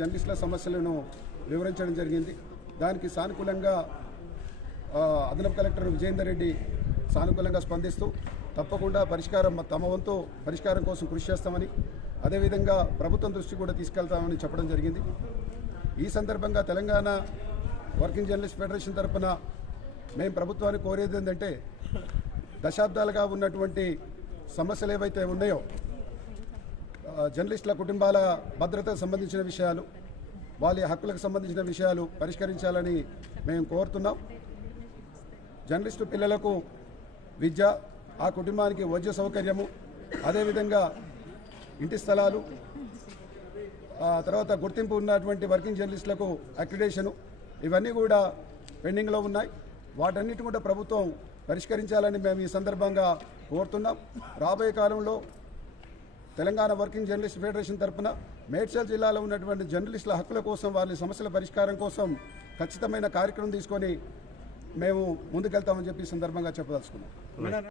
జర్నలిస్టుల సమస్యలను వివరించడం జరిగింది. దానికి సానుకూలంగా అదనపు కలెక్టర్ విజయేందర్ రెడ్డి సానుకూలంగా స్పందిస్తూ తప్పకుండా తమ వంతు పరిష్కారం కోసం కృషి చేస్తామని, అదేవిధంగా ప్రభుత్వం దృష్టి కూడా తీసుకెళ్తామని చెప్పడం జరిగింది. ఈ సందర్భంగా తెలంగాణ వర్కింగ్ జర్నలిస్ట్ ఫెడరేషన్ తరఫున మేము ప్రభుత్వాన్ని కోరేది ఏంటంటే, దశాబ్దాలుగా ఉన్నటువంటి సమస్యలు ఏవైతే ఉన్నాయో, జర్నలిస్టుల కుటుంబాల భద్రతకు సంబంధించిన విషయాలు, వాళ్ళ హక్కులకు సంబంధించిన విషయాలు పరిష్కరించాలని మేము కోరుతున్నాం. జర్నలిస్టు పిల్లలకు విద్య, ఆ కుటుంబానికి వైద్య సౌకర్యము, అదేవిధంగా ఇంటి స్థలాలు, తర్వాత గుర్తింపు ఉన్నటువంటి వర్కింగ్ జర్నలిస్టులకు అక్రిడేషను, ఇవన్నీ కూడా పెండింగ్లో ఉన్నాయి. వాటన్నిటి కూడా ప్రభుత్వం పరిష్కరించాలని మేము ఈ సందర్భంగా కోరుతున్నాం. రాబోయే కాలంలో తెలంగాణ వర్కింగ్ జర్నలిస్ట్ ఫెడరేషన్ తరఫున మేడ్చల్ జిల్లాలో ఉన్నటువంటి జర్నలిస్టుల హక్కుల కోసం, వారి సమస్యల పరిష్కారం కోసం ఖచ్చితమైన కార్యక్రమం తీసుకొని మేము ముందుకెళ్తామని చెప్పి ఈ సందర్భంగా చెప్పదలుచుకున్నాం.